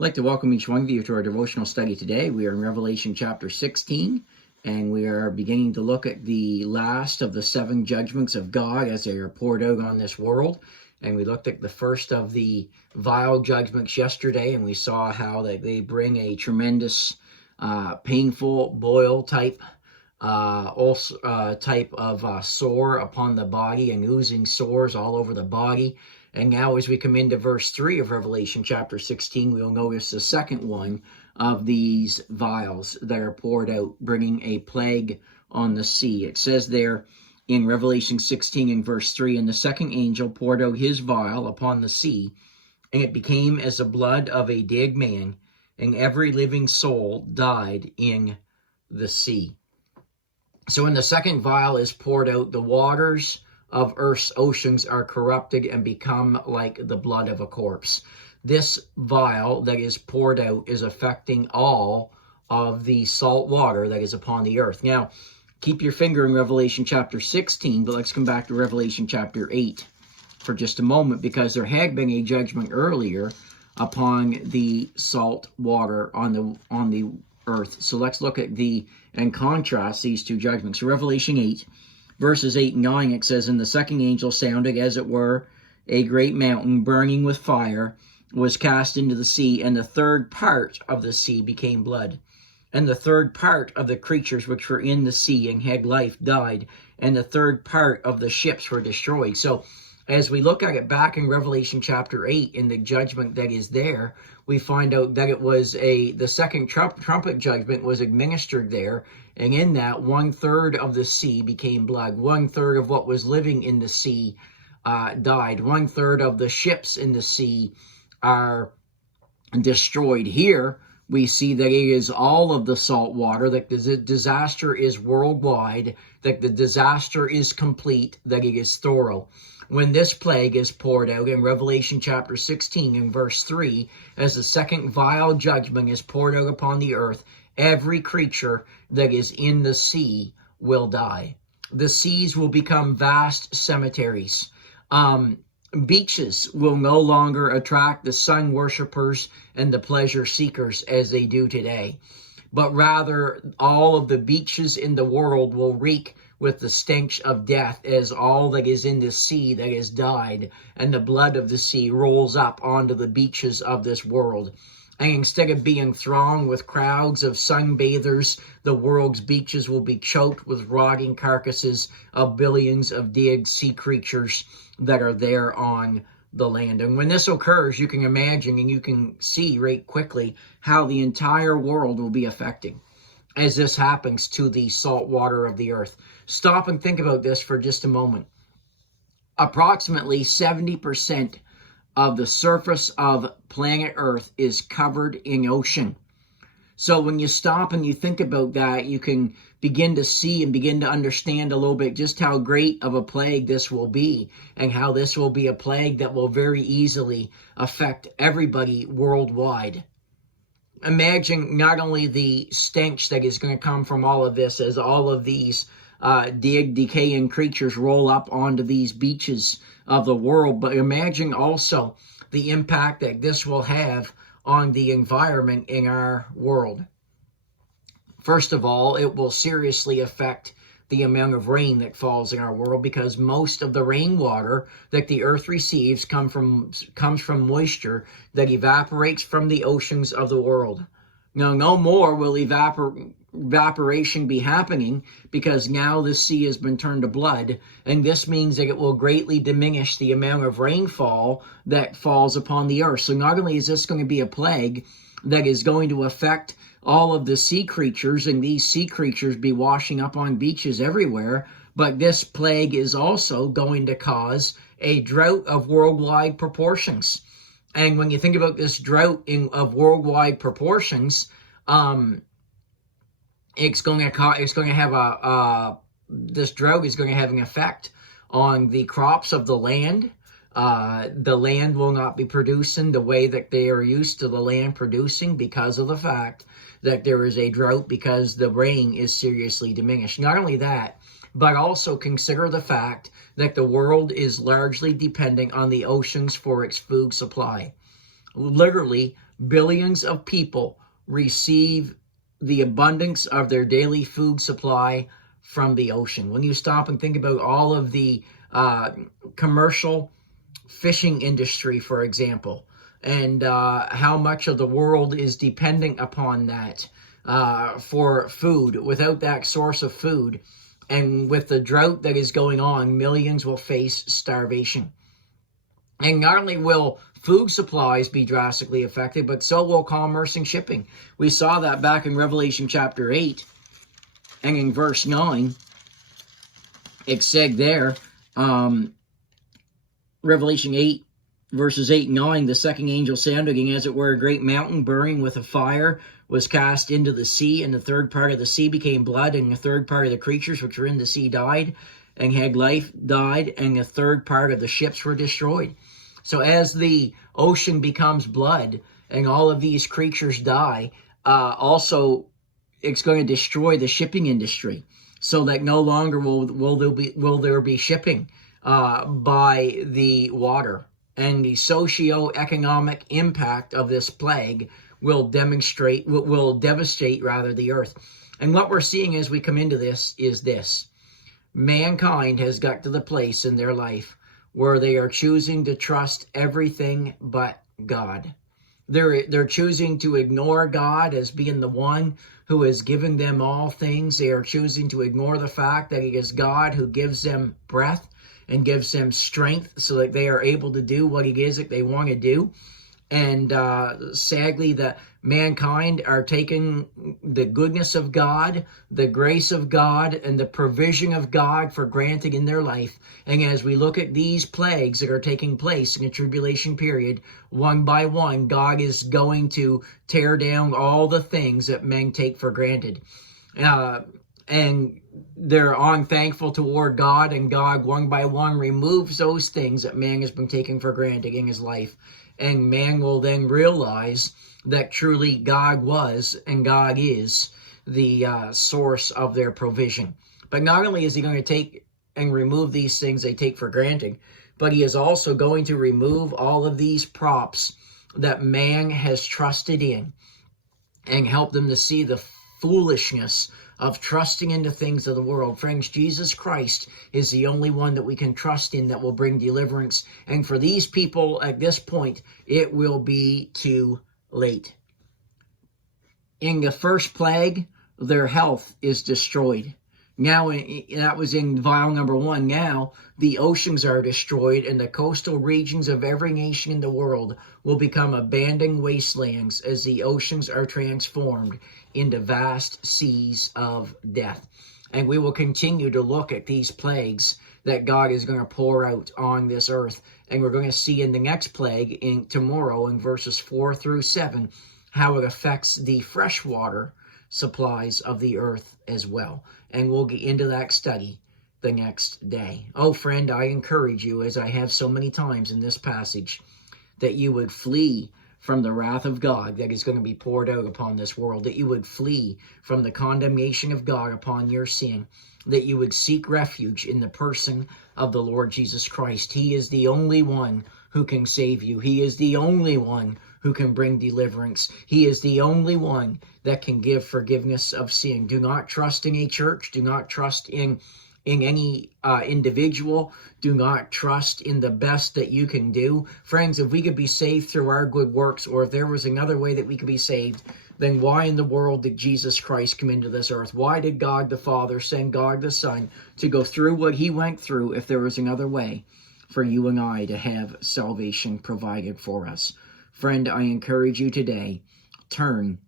I'd like to welcome each one of you to our devotional study today. We are in Revelation chapter 16, and we are beginning to look at the last of the seven judgments of God as they are poured out on this world. And we looked at the first of the vial judgments yesterday, and we saw how they bring a tremendous, painful boil type type of sore upon the body, and oozing sores all over the body. And now as we come into verse 3 of Revelation chapter 16, we'll notice the second one of these vials that are poured out, bringing a plague on the sea. It says there in Revelation 16 in verse 3, "And the second angel poured out his vial upon the sea, and it became as the blood of a dead man, and every living soul died in the sea." So when the second vial is poured out, the waters of earth's oceans are corrupted and become like the blood of a corpse. This vial that is poured out is affecting all of the salt water that is upon the earth. Now, keep your finger in Revelation chapter 16, but let's come back to Revelation chapter 8 for just a moment, because there had been a judgment earlier upon the salt water on the earth. So let's look at and contrast these two judgments. So Revelation 8, verses 8 and 9, it says, "And the second angel sounded, as it were, a great mountain burning with fire was cast into the sea, and the third part of the sea became blood. And the third part of the creatures which were in the sea and had life died, and the third part of the ships were destroyed." So as we look at it back in Revelation chapter 8, in the judgment that is there, we find out that it was the second trumpet judgment was administered there, and in that 1/3 of the sea became blood. 1/3 of what was living in the sea died. 1/3 of the ships in the sea are destroyed. Here we see that it is all of the salt water, that the disaster is worldwide, that the disaster is complete, that it is thorough. When this plague is poured out in Revelation chapter 16 in verse 3, as the second vial judgment is poured out upon the earth, every creature that is in the sea will die. The seas will become vast cemeteries. Beaches will no longer attract the sun worshipers and the pleasure seekers as they do today, but rather all of the beaches in the world will reek with the stench of death, as all that is in the sea that has died, and the blood of the sea rolls up onto the beaches of this world. And instead of being thronged with crowds of sunbathers, the world's beaches will be choked with rotting carcasses of billions of dead sea creatures that are there on the land. And when this occurs, you can imagine and you can see right quickly how the entire world will be affected as this happens to the salt water of the earth. Stop and think about this for just a moment. Approximately 70% of the surface of planet Earth is covered in ocean. So when you stop and you think about that, you can begin to see and begin to understand a little bit just how great of a plague this will be, and how this will be a plague that will very easily affect everybody worldwide. Imagine not only the stench that is going to come from all of this, as all of these dead, decaying creatures roll up onto these beaches of the world, but imagine also the impact that this will have on the environment in our world. First of all, it will seriously affect the amount of rain that falls in our world, because most of the rainwater that the earth receives comes from moisture that evaporates from the oceans of the world. Now, no more will evaporation be happening, because now the sea has been turned to blood, and this means that it will greatly diminish the amount of rainfall that falls upon the earth. So not only is this going to be a plague that is going to affect all of the sea creatures, and these sea creatures be washing up on beaches everywhere, but this plague is also going to cause a drought of worldwide proportions. And when you think about this drought of worldwide proportions, this drought is going to have an effect on the crops of the land. The land will not be producing the way that they are used to the land producing, because of the fact that there is a drought, because the rain is seriously diminished. Not only that, but also consider the fact that the world is largely dependent on the oceans for its food supply. Literally, billions of people receive the abundance of their daily food supply from the ocean. When you stop and think about all of the commercial fishing industry, for example, and how much of the world is dependent upon that for food. Without that source of food, and with the drought that is going on, millions will face starvation. And not only will food supplies be drastically affected, but so will commerce and shipping. We saw that back in Revelation chapter 8 and in verse 9. It said there, Revelation 8, verses 8 and 9, the second angel sounded, and as it were a great mountain burning with a fire was cast into the sea, and the third part of the sea became blood, and the third part of the creatures which were in the sea died, and had life died, and the third part of the ships were destroyed. So as the ocean becomes blood, and all of these creatures die, also it's going to destroy the shipping industry, so that no longer will there be shipping by the water. And the socio-economic impact of this plague will devastate the earth. And what we're seeing as we come into this is this: mankind has got to the place in their life where they are choosing to trust everything but God. They're choosing to ignore God as being the one who has given them all things. They are choosing to ignore the fact that it is God who gives them breath and gives them strength so that they are able to do what it is that they want to do. And sadly, that mankind are taking the goodness of God, the grace of God, and the provision of God for granted in their life. And as we look at these plagues that are taking place in the tribulation period, one by one, God is going to tear down all the things that men take for granted. And they're unthankful toward God, and God, one by one, removes those things that man has been taking for granted in his life. And man will then realize that truly God was and God is the source of their provision. But not only is he going to take and remove these things they take for granted, but he is also going to remove all of these props that man has trusted in and help them to see the foolishness of trusting into things of the world. Friends, Jesus Christ is the only one that we can trust in that will bring deliverance. And for these people at this point, it will be too late. In the first plague, their health is destroyed. Now, that was in vial number 1. Now, the oceans are destroyed, and the coastal regions of every nation in the world will become abandoned wastelands as the oceans are transformed into vast seas of death. And we will continue to look at these plagues that God is going to pour out on this earth. And we're going to see in the next plague tomorrow in verses 4 through 7 how it affects the freshwater supplies of the earth as well. And we'll get into that study the next day. Oh, friend, I encourage you, as I have so many times in this passage, that you would flee from the wrath of God that is going to be poured out upon this world, that you would flee from the condemnation of God upon your sin, that you would seek refuge in the person of the Lord Jesus Christ. He is the only one who can save you. He is the only one who can bring deliverance. He is the only one that can give forgiveness of sin. Do not trust in a church. Do not trust in any individual. Do not trust in the best that you can do. Friends, if we could be saved through our good works, or if there was another way that we could be saved, then why in the world did Jesus Christ come into this earth? Why did God the Father send God the Son to go through what he went through if there was another way for you and I to have salvation provided for us? Friend, I encourage you today, turn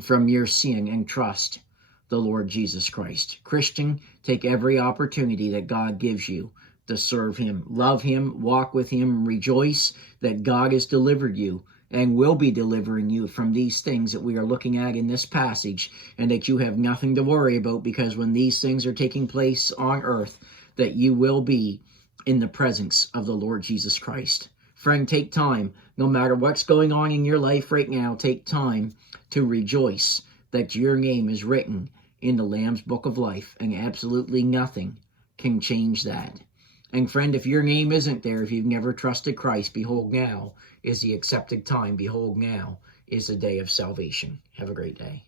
from your sin and trust the Lord Jesus Christ. Christian, take every opportunity that God gives you to serve him. Love him, walk with him, rejoice that God has delivered you and will be delivering you from these things that we are looking at in this passage, and that you have nothing to worry about, because when these things are taking place on earth, that you will be in the presence of the Lord Jesus Christ. Friend, take time, no matter what's going on in your life right now, take time to rejoice that your name is written in the Lamb's Book of Life, and absolutely nothing can change that. And friend, if your name isn't there, if you've never trusted Christ, behold, now is the accepted time. Behold, now is the day of salvation. Have a great day.